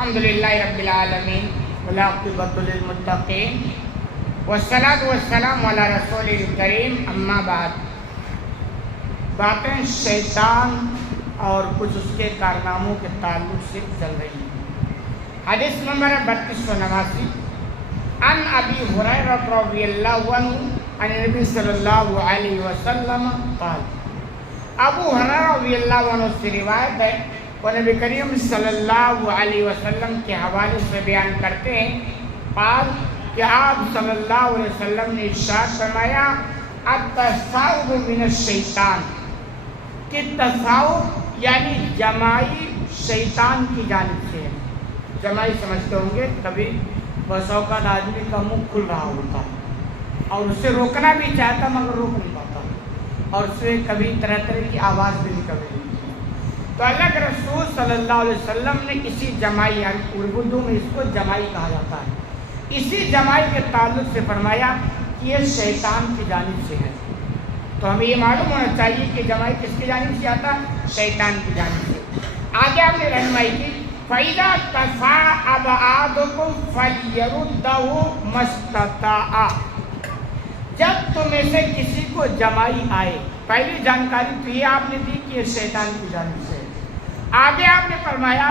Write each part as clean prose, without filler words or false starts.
الحمدللہ رب العالمین والعاقبۃ للمتقین والصلاۃ والسلام علی رسول الکریم اما بعد. باتیں شیطان اور کچھ اس کے کارناموں کے تعلق سے چل رہی ہیں. حدیث نمبر 3289 عن ابی ہریرہ رضی اللہ عنہ عن نبی صلی اللہ علیہ وسلم قال. ابو ہریرہ رضی اللہ عنہ سے روایت ہے وہ نبی کریم صلی اللہ علیہ وسلم کے حوالے سے بیان کرتے ہیں قال کہ آپ صلی اللہ علیہ وسلم نے ارشاد فرمایا التصاؤب من الشیطان کہ تصاؤب یعنی جمائی شیطان کی جانب سے ہے. جمائی سمجھتے ہوں گے کبھی بس اوقات آدمی کا منہ کھل رہا ہوتا ہے اور اسے روکنا بھی چاہتا مگر روک نہیں پاتا اور اسے کبھی طرح طرح کی آواز بھی نکل رہی. تو اللہ کے رسول صلی اللہ علیہ وسلم نے اسی جمائی یعنی اردو میں اس کو جمائی کہا جاتا ہے, اسی جمائی کے تعلق سے فرمایا کہ یہ شیطان کی جانب سے ہے. تو ہمیں یہ معلوم ہونا چاہیے کہ جمائی کس کی جانب سے آتا ہے؟ شیطان کی جانب سے. آگے آپ نے رہنمائی کی فَإِذَا تَصَاءَبَ أَحَدُكُمْ فَلْيَرُدَّهُ مَا اسْتَطَاعَ. جب تم میں سے کسی کو جمائی آئے, پہلی جانکاری تو یہ آپ نے دی کہ یہ شیطان کی جانب سے ہے. آگے آپ نے فرمایا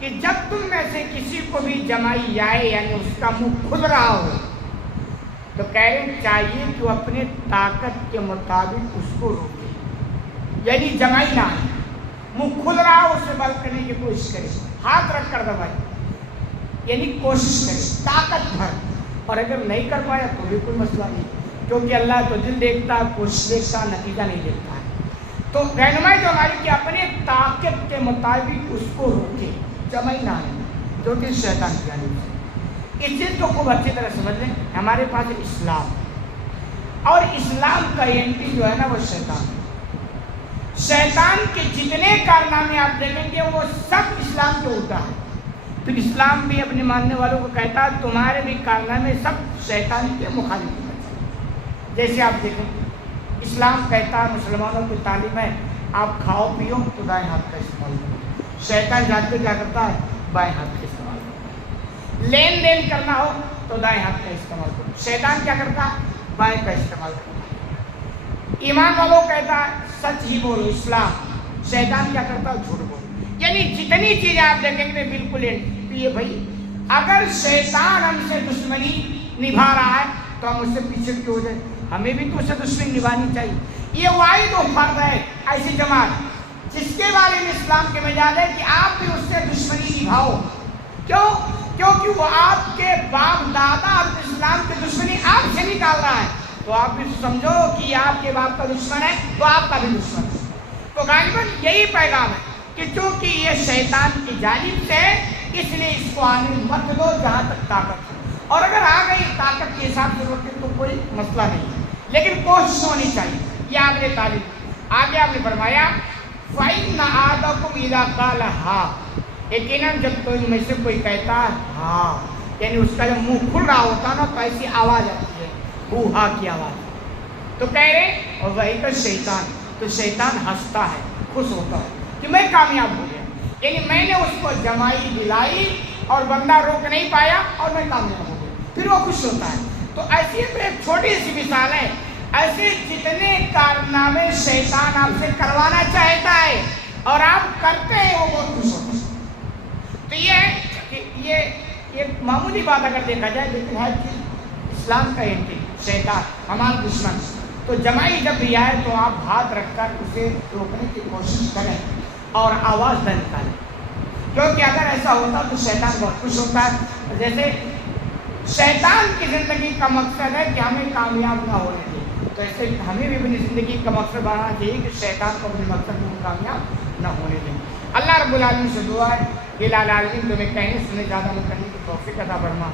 کہ جب تم میں سے کسی کو بھی جمائی آئے یعنی اس کا منہ کھل رہا ہو تو کہنے چاہیے کہ وہ اپنے طاقت کے مطابق اس کو روکے. یعنی جمائی نہ آئے, منہ کھل رہا ہو اسے بند کرنے کی کوشش کرے, ہاتھ رکھ کر دبائے یعنی کوشش کرے طاقت بھر. اور اگر نہیں کر پایا تو بھی کوئی مسئلہ نہیں, کیونکہ اللہ تو دل دیکھتا, کوشش دیکھتا, نتیجہ نہیں دیکھتا ہے. تو رہنمائی جو ہماری کہ اپنے طاقت کے مطابق اس کو روکے, جمائی نہ آئے جو کہ شیطان کی جانب سے. اس چیز کو خوب اچھی طرح سمجھ لیں. ہمارے پاس اسلام اور اسلام کا اینٹی جو ہے نا وہ شیطان. شیطان کے جتنے کارنامے آپ دیکھیں گے وہ سب اسلام کے الٹا ہے. پھر اسلام بھی اپنے ماننے والوں کو کہتا ہے تمہارے بھی کارنامے سب شیطان کے مخالف. جیسے آپ دیکھیں اسلام کہتا ہے مسلمانوں کی تعلیم ہے آپ کھاؤ پیو تو دائیں ہاتھ کا استعمال کرو. شیطان جانتے کیا کرتا ہے؟ بائیں ہاتھ کا استعمال کرتا ہے. لین دین کرنا ہو تو دائیں ہاتھ کا استعمال کرو. شیطان کیا کرتا ہے؟ بائیں کا استعمال کرتا ہے. ایمان والوں کہتا ہے سچ ہی بولو اسلام. شیطان کیا کرتا ہے؟ جھوٹ بولو. یعنی جتنی چیزیں آپ دیکھیں گے بالکل یہ بھائی اگر شیطان ہم سے دشمنی نبھا رہا ہے تو ہم اس سے پیچھے کیوں ہو جائیں؟ ہمیں بھی تو اس سے دشمنی نبھانی چاہیے. یہ واحد و فرد ہے ایسی جماعت جس کے بارے میں اسلام کے مجال ہے کہ آپ بھی اس سے دشمنی نبھاؤ. کیوں؟ کیونکہ وہ آپ کے باپ دادا اسلام کی دشمنی آپ سے نکال رہا ہے تو آپ بھی سمجھو کہ یہ آپ کے باپ کا دشمن ہے تو آپ کا بھی دشمن ہے. تو غالباً یہی پیغام ہے کہ چونکہ یہ شیطان کی جانب سے ہے اس لیے اس کو آنے مت دو جہاں تک طاقت ہے. اور اگر آ گئی طاقت کے حساب سے روکے تو کوئی مسئلہ نہیں ہے, لیکن کوشش ہونی چاہیے. یہ آپ نے تعلیم. آگے آپ نے فرمایا فَإِنَّ أَحَدَكُمْ إِذَا قَالَ ہاں, یقیناً جب تو ان میں سے کوئی کہتا ہے ہاں یعنی اس کا جب منہ کھل رہا ہوتا نا تو ایسی آواز آتی ہے ہو ہا کی آواز, تو کہہ رہے اور وہی کا شیطان. تو شیطان ہنستا ہے, خوش ہوتا ہے کہ میں کامیاب ہو گیا. یعنی میں نے اس کو جمائی دلائی اور بندہ روک نہیں پایا اور میں کامیاب ہو گیا, پھر وہ خوش ہوتا ہے. تو ایسی ایک چھوٹی سی مثال ہے. ایسے جتنے کارنامے شیطان آپ سے کروانا چاہتا ہے اور آپ کرتے ہیں وہ بہت خوش ہوتا ہے. تو یہ ہے کہ یہ معمولی بات اگر دیکھا جائے لیکن ہر چیز اسلام کا اینٹی شیطان ہمارا دشمن. تو جمائی جب بھی آئے تو آپ ہاتھ رکھ کر اسے روکنے کی کوشش کریں اور آواز نہ نکالیں, کیونکہ اگر ایسا ہوتا تو شیطان بہت خوش ہوتا ہے. جیسے شیطان کی زندگی کا مقصد ہے کہ ہمیں کامیاب نہ ہونے دیں, تو ایسے ہمیں بھی اپنی زندگی کا مقصد بنانا چاہیے کہ شیطان کو اپنے مقصد میں کامیاب نہ ہونے دیں. اللہ رب العالمین سے دعا ہے کہ العالمین تمہیں کہنے سنے زیادہ کرنے کی توفیق عطا فرما.